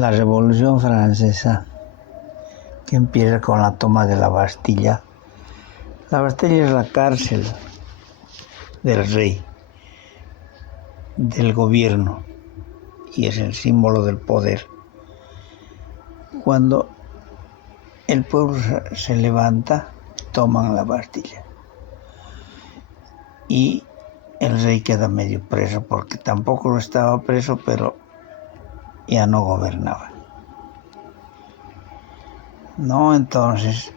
la Revolución Francesa, que empieza con la toma de la Bastilla. La Bastilla es la cárcel del rey, del gobierno, y es el símbolo del poder. Cuando el pueblo se levanta, toman la Bastilla. Y el rey queda medio preso, porque tampoco lo estaba preso, pero ya no gobernaba. No, entonces,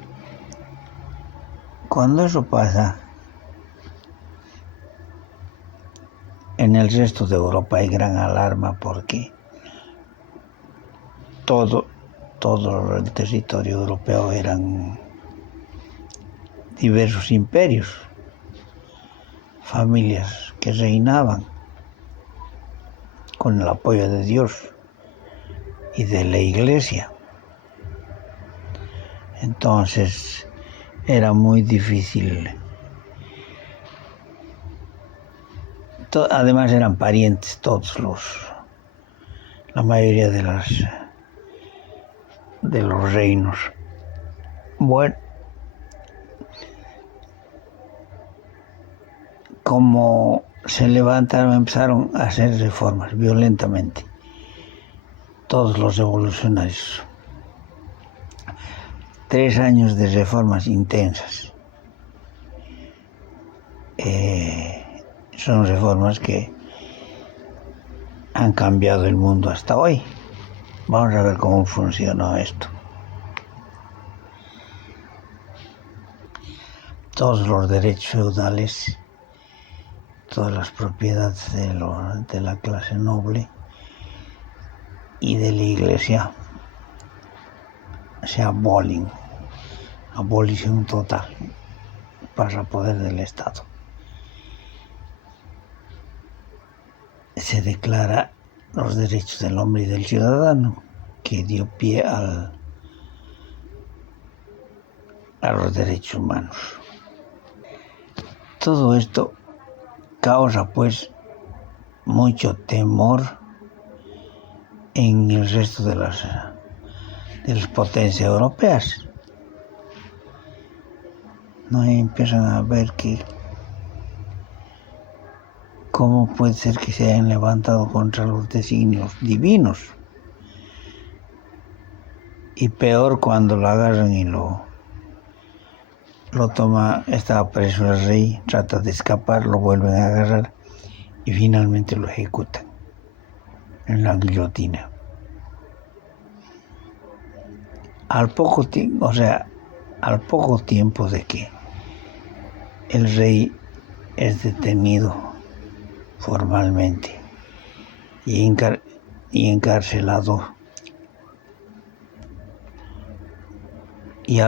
cuando eso pasa, en el resto de Europa hay gran alarma porque todo el territorio europeo eran diversos imperios, familias que reinaban con el apoyo de Dios y de la Iglesia. Entonces era muy difícil. Además eran parientes todos la mayoría de los reinos. Bueno, como se levantaron, empezaron a hacer reformas violentamente, todos los revolucionarios. 3 años de reformas intensas. Son reformas que han cambiado el mundo hasta hoy. Vamos a ver cómo funcionó esto. Todos los derechos feudales, todas las propiedades de la clase noble y de la Iglesia se abolen. Abolición total. Pasa a poder del Estado. Se declara los derechos del hombre y del ciudadano, que dio pie a los derechos humanos. Todo esto causa pues mucho temor en el resto de las potencias europeas. No empiezan a ver que cómo puede ser que se hayan levantado contra los designios divinos. Y peor cuando lo agarran y lo toma, está preso el rey, trata de escapar, lo vuelven a agarrar y finalmente lo ejecutan en la guillotina. Al poco tiempo de que el rey es detenido formalmente y encarcelado, y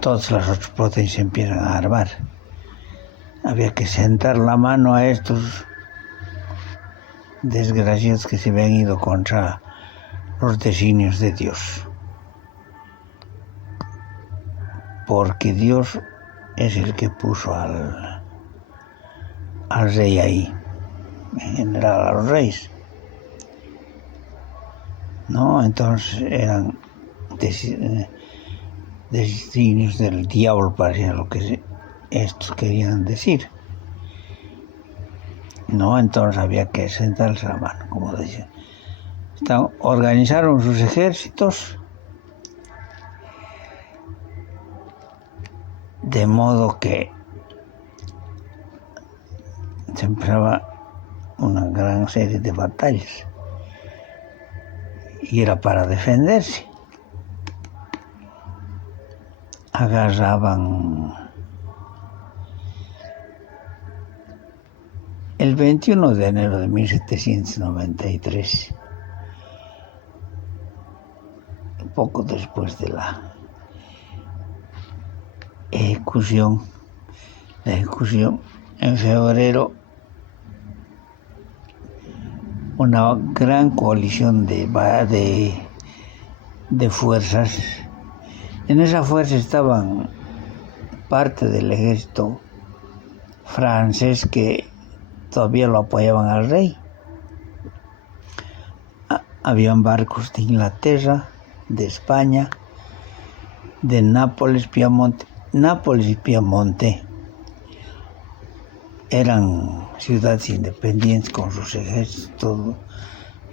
todas las otras potencias empiezan a armar. Había que sentar la mano a estos desgraciados que se habían ido contra los designios de Dios, porque Dios es el que puso al rey ahí, en general a los reyes, ¿no? Entonces eran designios del diablo, parecía lo que estos querían decir, ¿no? Entonces había que sentarse la mano, como decía. Organizaron sus ejércitos de modo que se empezaba una gran serie de batallas y era para defenderse. Agarraban el 21 de enero de 1793, poco después de la ejecución en febrero, una gran coalición de fuerzas. En esa fuerza estaban parte del ejército francés que todavía lo apoyaban al rey. habían barcos de Inglaterra, de España, de Nápoles, Piamonte. Nápoles y Piamonte eran ciudades independientes con sus ejércitos, todo,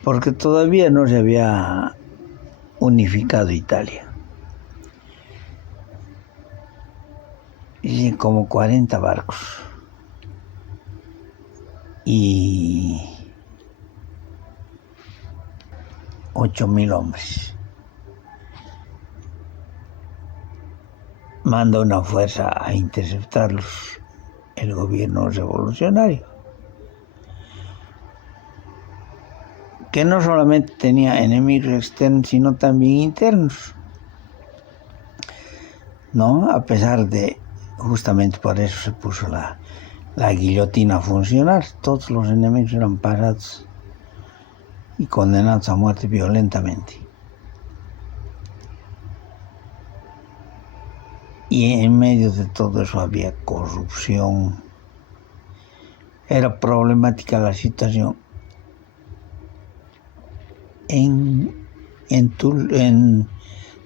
porque todavía no se había unificado Italia. Y como 40 barcos. Y 8,000 hombres. Manda una fuerza a interceptarlos el gobierno revolucionario, que no solamente tenía enemigos externos, sino también internos, ¿no? A pesar de, justamente por eso se puso la guillotina a funcionar. Todos los enemigos eran parados y condenados a muerte violentamente. Y en medio de todo eso había corrupción. Era problemática la situación en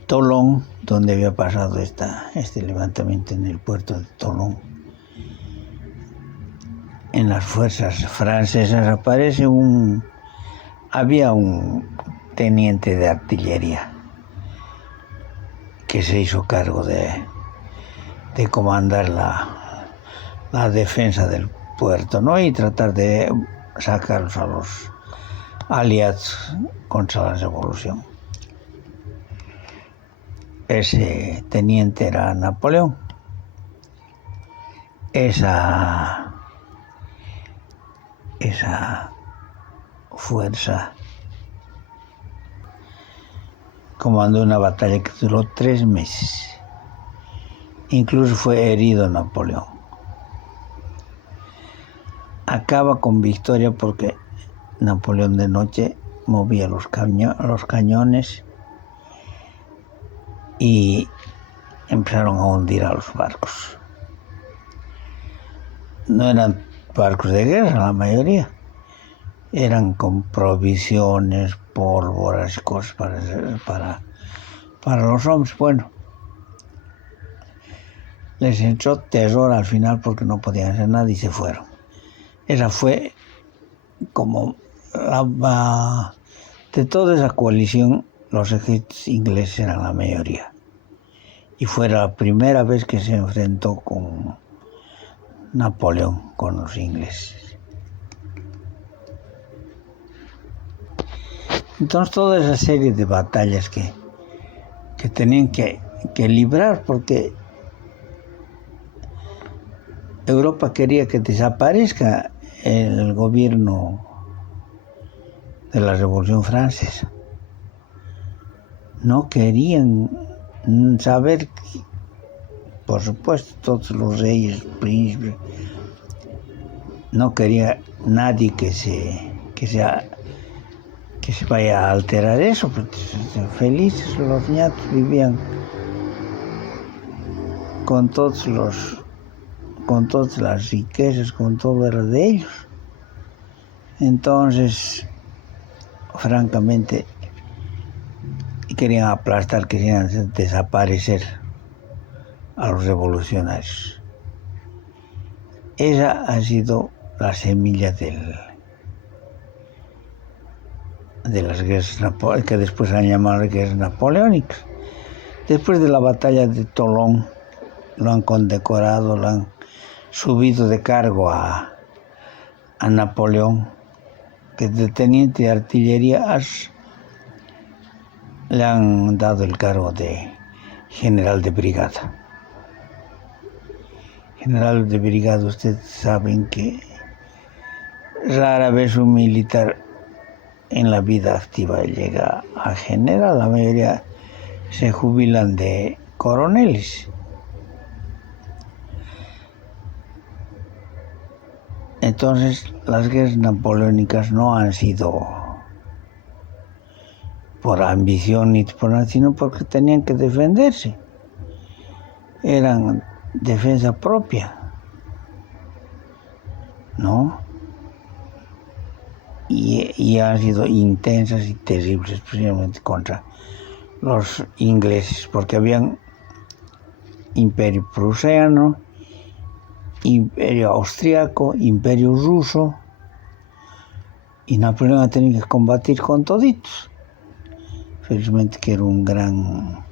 Tolón, donde había pasado este levantamiento en el puerto de Tolón. En las fuerzas francesas había un teniente de artillería que se hizo cargo de comandar la defensa del puerto, ¿no? Y tratar de sacarlos a los aliados contra la revolución. Ese teniente era Napoleón. Esa fuerza comandó una batalla que duró 3 meses. Incluso fue herido Napoleón. Acaba con victoria porque Napoleón de noche movía los cañones y empezaron a hundir a los barcos. No eran barcos de guerra, la mayoría. Eran con provisiones, pólvoras y cosas para los hombres. Bueno, les entró terror al final porque no podían hacer nada y se fueron. Esa fue como de toda esa coalición, los ejércitos ingleses eran la mayoría. Y fue la primera vez que se enfrentó con Napoleón, con los ingleses. Entonces toda esa serie de batallas que tenían que librar, porque Europa quería que desaparezca el gobierno de la Revolución Francesa. No querían saber, por supuesto, todos los reyes, príncipes, no quería nadie que se vaya a alterar eso, porque felices los ñatos vivían con todas las riquezas, con todo era de ellos. Entonces, francamente, querían aplastar, querían desaparecer a los revolucionarios. Esa ha sido la semilla de las guerras que después han llamado guerras napoleónicas. Después de la batalla de Tolón, lo han condecorado, lo han subido de cargo a Napoleón, que de teniente de artillería le han dado el cargo de general de brigada. General de brigada, ustedes saben que rara vez un militar en la vida activa llega a general, la mayoría se jubilan de coroneles. Entonces, las guerras napoleónicas no han sido por ambición ni por nada, sino porque tenían que defenderse. Eran defensa propia, ¿no? y han sido intensas y terribles, especialmente contra los ingleses, porque habían imperio prusiano, imperio austriaco, imperio ruso, y Napoleón ha tenido que combatir con toditos. Felizmente que era un gran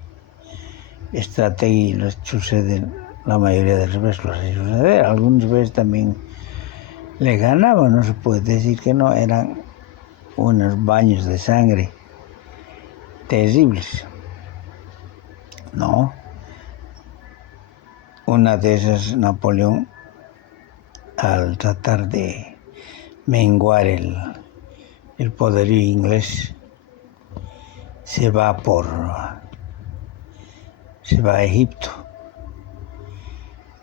estratega y lo sucede la mayoría de las veces, lo hace suceder. Algunas veces también le ganaban, no se puede decir que no, eran unos baños de sangre terribles. No. Una de esas, Napoleón, al tratar de menguar el poderío inglés, se va a Egipto.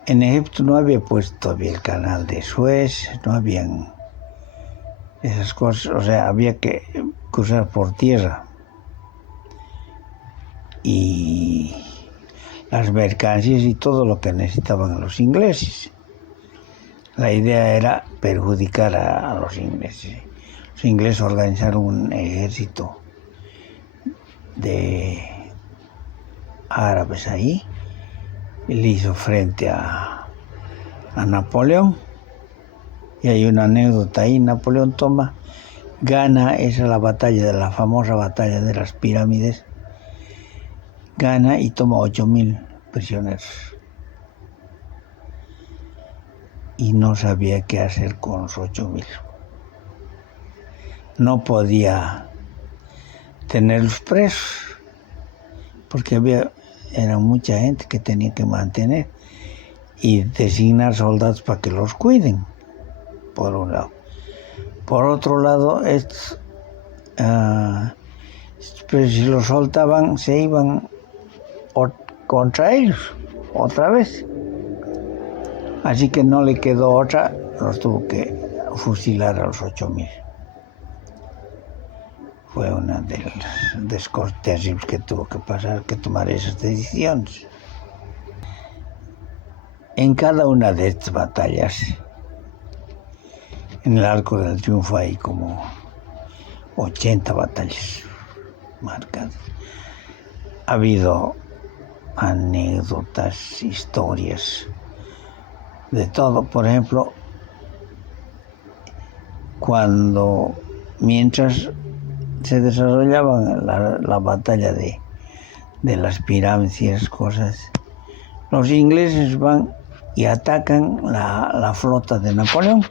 En Egipto no había puesto todavía el canal de Suez, no habían esas cosas, o sea, había que cruzar por tierra. Y las mercancías y todo lo que necesitaban los ingleses. La idea era perjudicar a los ingleses. Los ingleses organizaron un ejército de árabes ahí, y le hizo frente a Napoleón. Y hay una anécdota ahí, Napoleón gana, esa es la batalla, de la famosa batalla de las pirámides, gana y toma 8.000 prisioneros. Y no sabía qué hacer con los 8.000. No podía tenerlos presos, porque era mucha gente que tenía que mantener y designar soldados para que los cuiden, por un lado. Por otro lado, pero si los soltaban, se iban contra ellos otra vez. Así que no le quedó otra, los tuvo que fusilar a los 8.000. Fue una de las descosas terribles que tuvo que pasar, que tomar esas decisiones. En cada una de estas batallas, en el Arco del Triunfo hay como 80 batallas marcadas. Ha habido anécdotas, historias, de todo. Por ejemplo, mientras se desarrollaba la batalla de las pirámides y esas cosas, los ingleses van y atacan la flota de Napoleón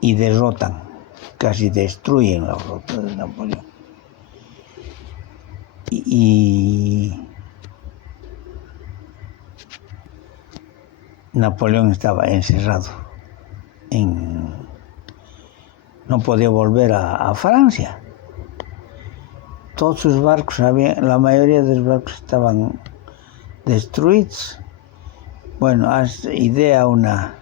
y derrotan, casi destruyen la flota de Napoleón. Y Napoleón estaba encerrado, no podía volver a Francia. Todos sus barcos, la mayoría de los barcos estaban destruidos. Bueno, haz idea una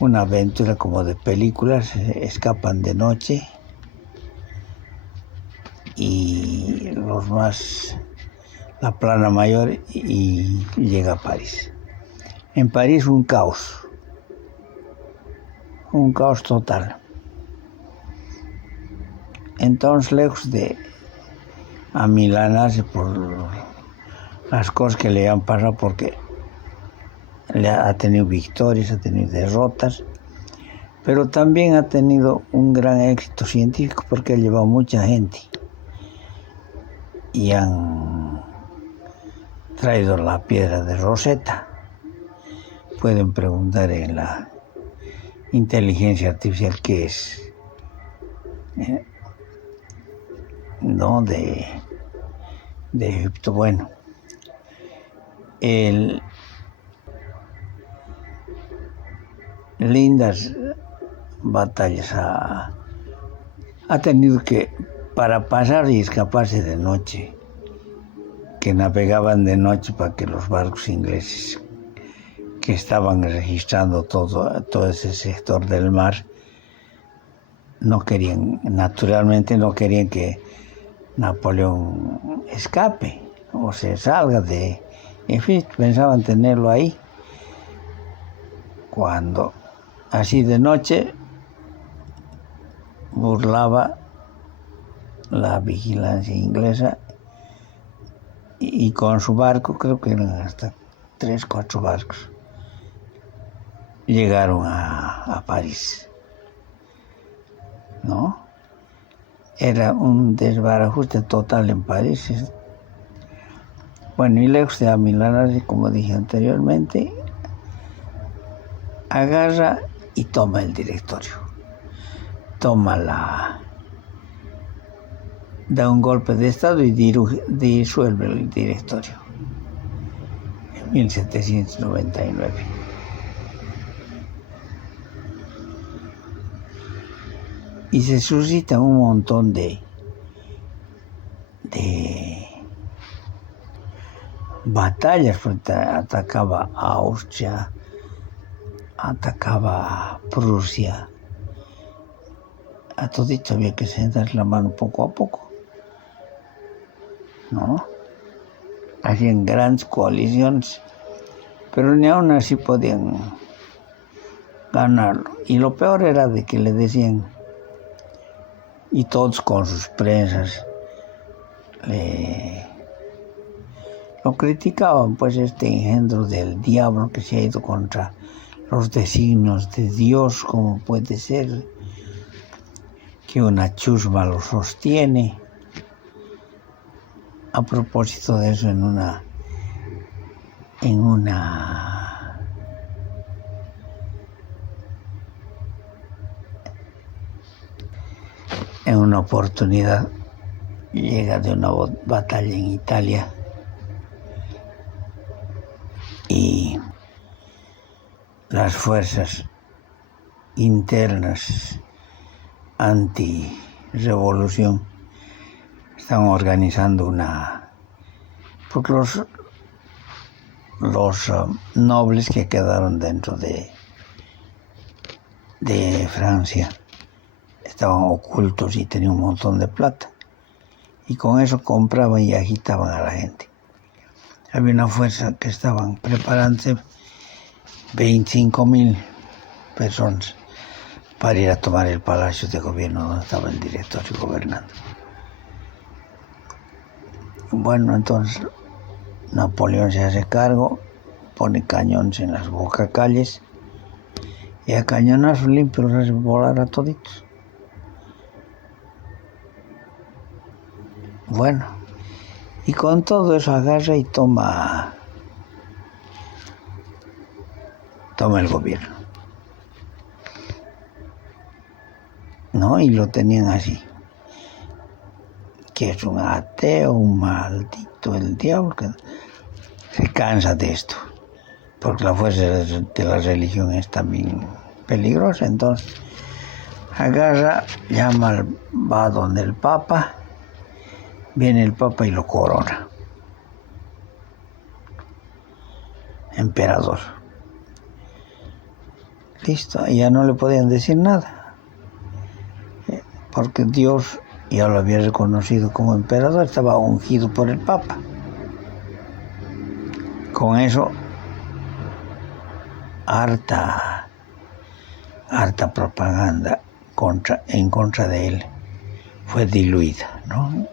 aventura como de películas, escapan de noche y la plana mayor y llega a París. En París un caos total. Entonces, lejos de amilanarse por las cosas que le han pasado, porque ha tenido victorias, ha tenido derrotas, pero también ha tenido un gran éxito científico porque ha llevado mucha gente y han traído la piedra de Rosetta. Pueden preguntar en la inteligencia artificial qué es, ¿no? De Egipto. Bueno, lindas batallas ha tenido que, para pasar y escaparse de noche, que navegaban de noche para que los barcos ingleses que estaban registrando todo ese sector del mar naturalmente no querían que Napoleón escape o se salga en fin, pensaban tenerlo ahí. Cuando así de noche burlaba la vigilancia inglesa y con su barco, creo que eran hasta 3, 4 barcos, llegaron a París, ¿no? Era un desbarajuste total en París. Bueno, y lejos de amilanarse, como dije anteriormente, agarra y toma el directorio. Da un golpe de estado y disuelve el directorio en 1799. Y se suscitan un montón de batallas, porque atacaba a Austria, atacaba a Prusia. A todito había que sentar la mano poco a poco, ¿no? Hacían grandes coaliciones, pero ni aún así podían ganarlo. Y lo peor era de que le decían, y todos con sus prensas lo criticaban, pues este engendro del diablo que se ha ido contra los designios de Dios, como puede ser que una chusma lo sostiene. A propósito de eso, en una oportunidad llega de una batalla en Italia y las fuerzas internas anti-revolución están organizando porque los nobles que quedaron dentro de Francia estaban ocultos y tenían un montón de plata, y con eso compraban y agitaban a la gente. Había una fuerza que estaban preparándose, 25,000 personas, para ir a tomar el palacio de gobierno donde estaba el directorio gobernando. Bueno, entonces Napoleón se hace cargo, pone cañones en las bocacalles y a cañonazos limpios los hace volar a toditos. Bueno, y con todo eso agarra y toma el gobierno, ¿no? Y lo tenían así, que es un ateo, un maldito, el diablo, que se cansa de esto, porque la fuerza de la religión es también peligrosa. Entonces agarra, va donde el Papa, viene el Papa y lo corona emperador. Listo, ya no le podían decir nada, porque Dios ya lo había reconocido como emperador, estaba ungido por el Papa. Con eso, harta propaganda en contra de él fue diluida, ¿no?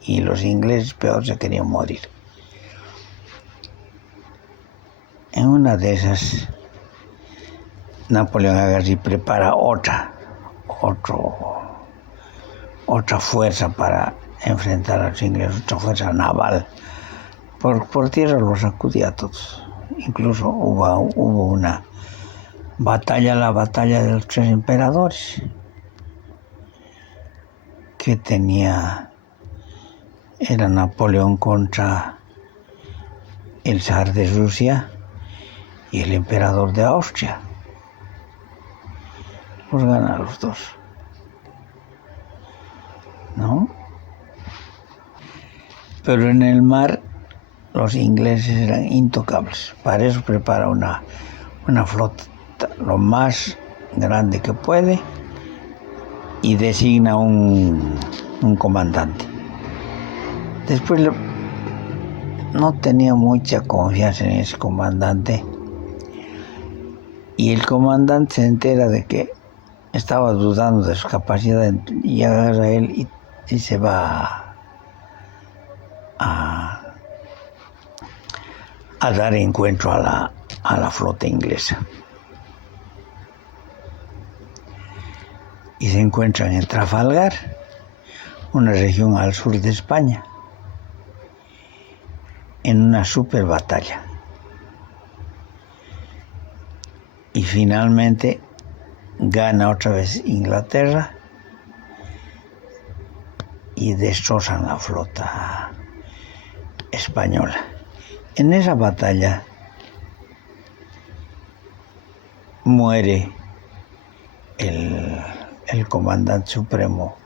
Y los ingleses peor se querían morir. En una de esas, Napoleón agarra y prepara otra fuerza para enfrentar a los ingleses, otra fuerza naval. Por tierra los sacudía a todos. Incluso hubo una batalla, la batalla de los 3 emperadores, que era Napoleón contra el zar de Rusia y el emperador de Austria. Los gana los dos, ¿no? Pero en el mar los ingleses eran intocables. Para eso prepara una flota lo más grande que puede y designa un comandante. Después no tenía mucha confianza en ese comandante y el comandante se entera de que estaba dudando de su capacidad y agarra a él y se va a dar encuentro a la flota inglesa. Y se encuentran en Trafalgar, una región al sur de España, en una super batalla. Y finalmente gana otra vez Inglaterra y destrozan la flota española. En esa batalla muere el comandante supremo,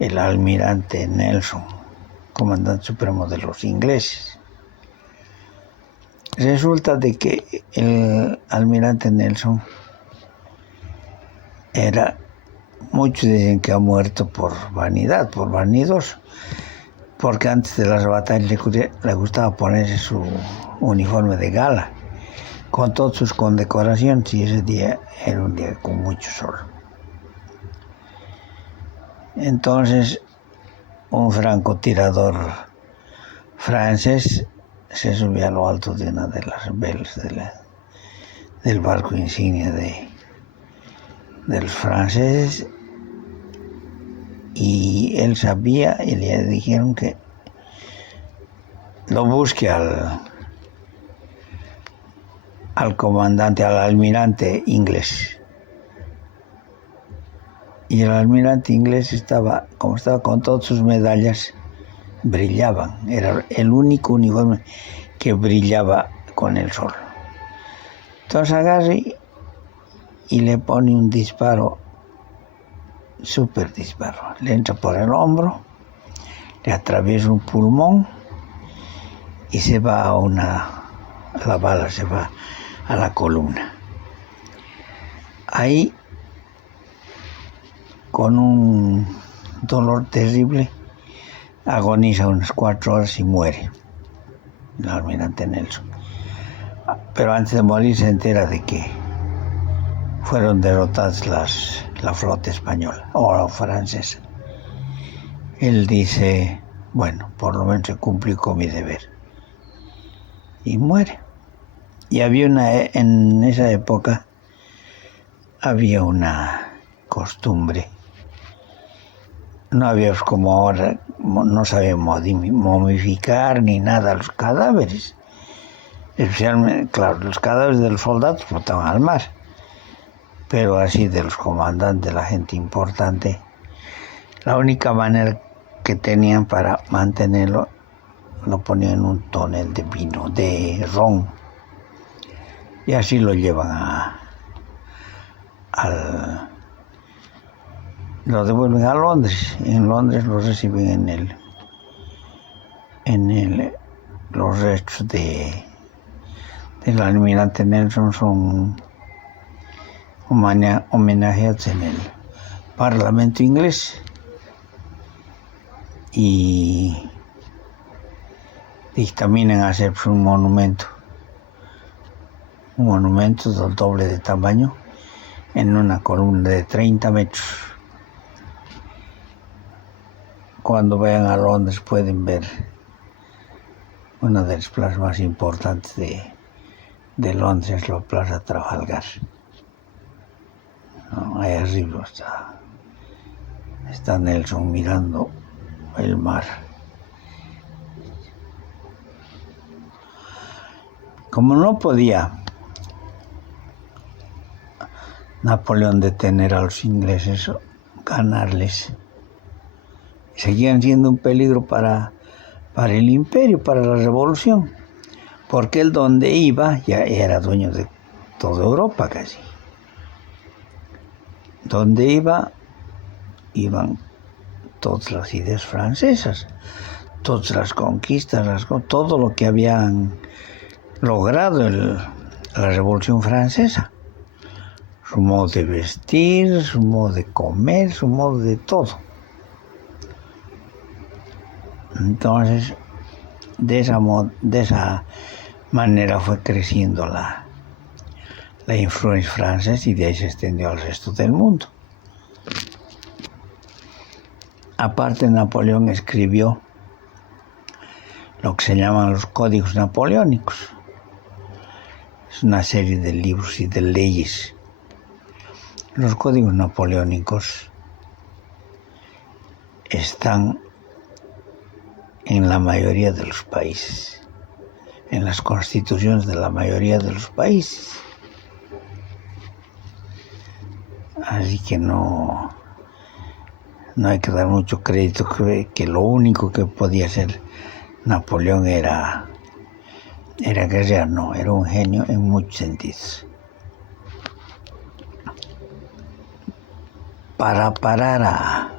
el almirante Nelson, comandante supremo de los ingleses. Resulta de que el almirante Nelson muchos dicen que ha muerto por vanidad, por vanidoso, porque antes de las batallas le gustaba ponerse su uniforme de gala, con todas sus condecoraciones, y ese día era un día con mucho sol. Entonces, un francotirador francés se subió a lo alto de una de las velas del barco insignia de los franceses, y él sabía, y le dijeron que lo busque al comandante, al almirante inglés. Y el almirante inglés estaba con todas sus medallas, brillaban. Era el único uniforme que brillaba con el sol. Entonces agarra y le pone un disparo, súper disparo. Le entra por el hombro, le atraviesa un pulmón y se va la bala se va a la columna. Ahí, con un dolor terrible, agoniza unas 4 horas y muere el almirante Nelson. Pero antes de morir se entera de que fueron derrotadas la flota española o la francesa. Él dice, bueno, por lo menos cumplí con mi deber. Y muere. Y en esa época había una costumbre. No había como ahora, no sabíamos momificar ni nada los cadáveres. Especialmente, claro, los cadáveres de los soldados flotaban al mar, pero así de los comandantes, de la gente importante, la única manera que tenían para mantenerlo, lo ponían en un tonel de vino, de ron, y así lo llevan lo devuelven a Londres. En Londres lo reciben los restos del almirante Nelson, son homenajeados en el Parlamento inglés y dictaminan hacer un monumento del doble de tamaño en una columna de 30 metros. Cuando vayan a Londres pueden ver una de las plazas más importantes de Londres, es la Plaza Trafalgar. Ahí arriba está Nelson mirando el mar. Como no podía Napoleón detener a los ingleses, ganarles, seguían siendo un peligro para el imperio, para la revolución, porque él donde iba ya era dueño de toda Europa casi. Donde iban todas las ideas francesas, todas las conquistas, todo lo que habían logrado la Revolución Francesa. Su modo de vestir, su modo de comer, su modo de todo. Entonces, de esa manera fue creciendo la influencia francesa y de ahí se extendió al resto del mundo. Aparte, Napoleón escribió lo que se llaman los códigos napoleónicos. Es una serie de libros y de leyes. Los códigos napoleónicos están en la mayoría de los países, en las constituciones de la mayoría de los países. Así que no hay que dar mucho crédito que lo único que podía hacer Napoleón era guerrear. No, era un genio en muchos sentidos. Para parar a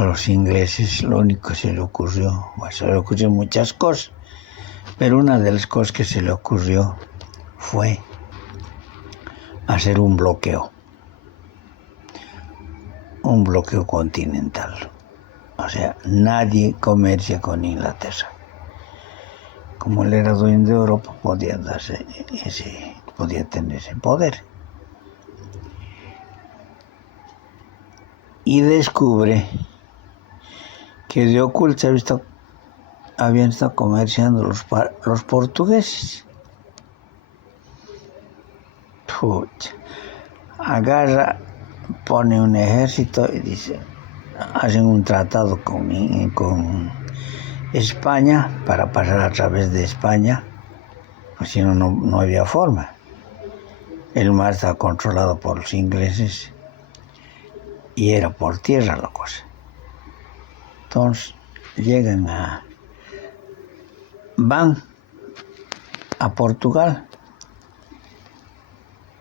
los ingleses, lo único que se le ocurrió, se le ocurrieron muchas cosas, pero una de las cosas que se le ocurrió fue hacer un bloqueo continental. O sea, nadie comercia con Inglaterra. Como él era dueño de Europa, podía tener ese poder. Y descubre que de oculto habían estado comerciando los portugueses. Pucha. Agarra, pone un ejército y dice, hacen un tratado con España para pasar a través de España, pues si no había forma. El mar estaba controlado por los ingleses y era por tierra la cosa. Entonces van a Portugal.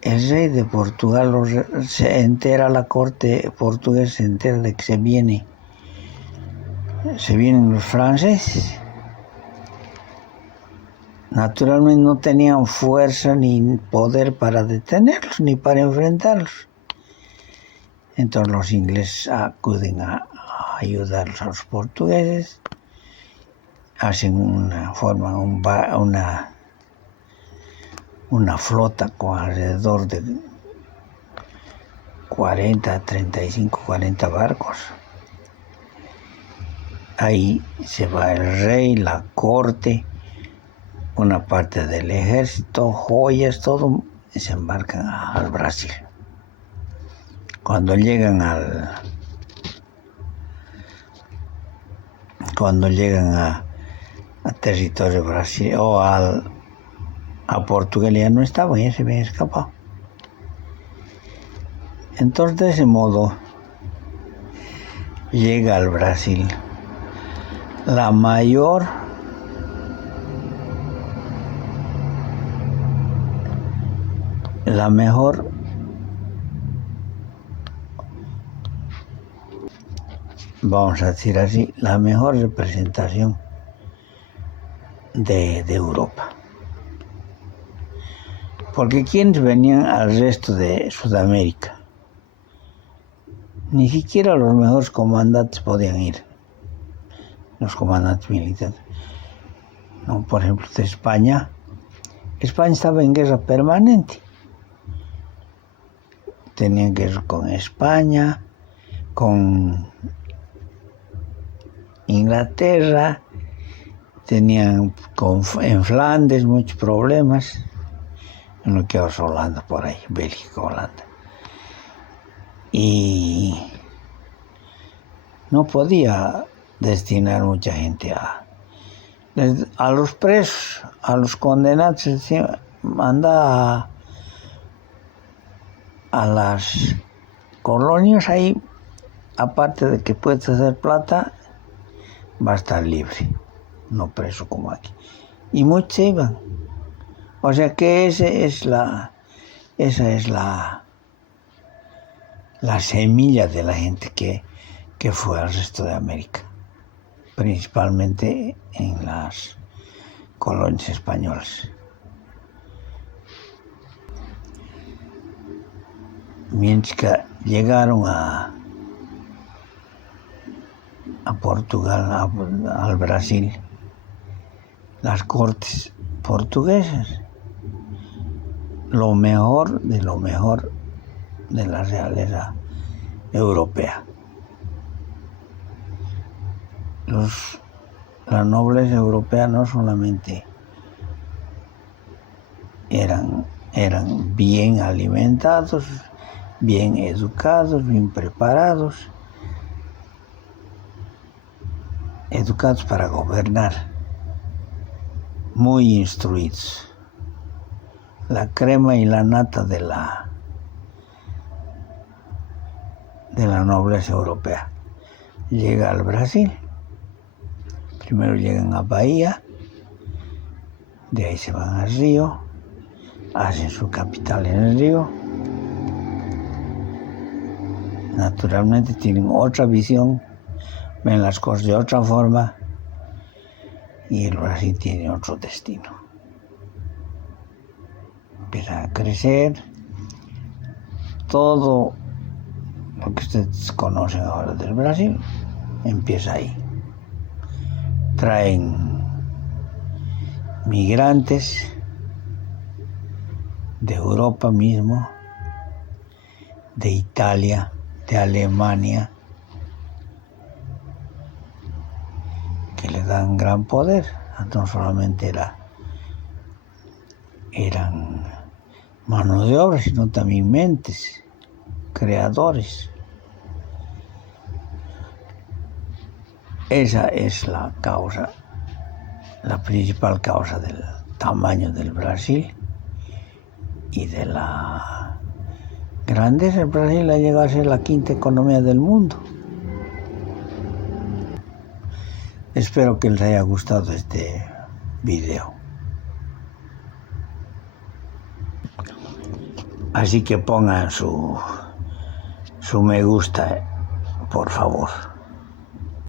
El rey de Portugal se entera, la corte portuguesa se entera de que se vienen los franceses. Naturalmente no tenían fuerza ni poder para detenerlos ni para enfrentarlos. Entonces los ingleses acuden a ayudarlos a los portugueses, forman una flota con alrededor de 35, 40 barcos. Ahí se va el rey, la corte, una parte del ejército, joyas, todo, y se embarcan al Brasil. Cuando llegan a territorio Brasil o a Portugal ya no estaban, ya se habían escapado. Entonces, de ese modo, llega al Brasil la mejor vamos a decir así, la mejor representación de Europa. Porque quienes venían al resto de Sudamérica, ni siquiera los mejores comandantes podían ir, los comandantes militares. No, por ejemplo, de España estaba en guerra permanente. Tenían guerra con España, con Inglaterra, tenían en Flandes muchos problemas, en lo que ahora es Holanda por ahí, Bélgica, Holanda. Y no podía destinar mucha gente a los presos, a los condenados, manda a las colonias ahí, aparte de que puedes hacer plata, va a estar libre, no preso como aquí. Y muchos se iban. O sea que esa es la semilla de la gente que fue al resto de América, principalmente en las colonias españolas. Mientras que llegaron a Portugal, al Brasil, las cortes portuguesas lo mejor de la realeza europea. La nobleza europea no solamente eran bien alimentados, bien educados, bien preparados, educados para gobernar, muy instruidos. La crema y la nata de la nobleza europea llega al Brasil. Primero llegan a Bahía, de ahí se van al Río, hacen su capital en el Río. Naturalmente tienen otra visión, ven las cosas de otra forma y el Brasil tiene otro destino. Empieza a crecer, todo lo que ustedes conocen ahora del Brasil empieza ahí. Traen migrantes de Europa mismo, de Italia, de Alemania, que le dan gran poder. No solamente eran manos de obra, sino también mentes, creadores. Esa es la causa, la principal causa del tamaño del Brasil y de la grandeza. El Brasil ha llegado a ser la quinta economía del mundo. Espero que les haya gustado este video. Así que pongan su me gusta, por favor.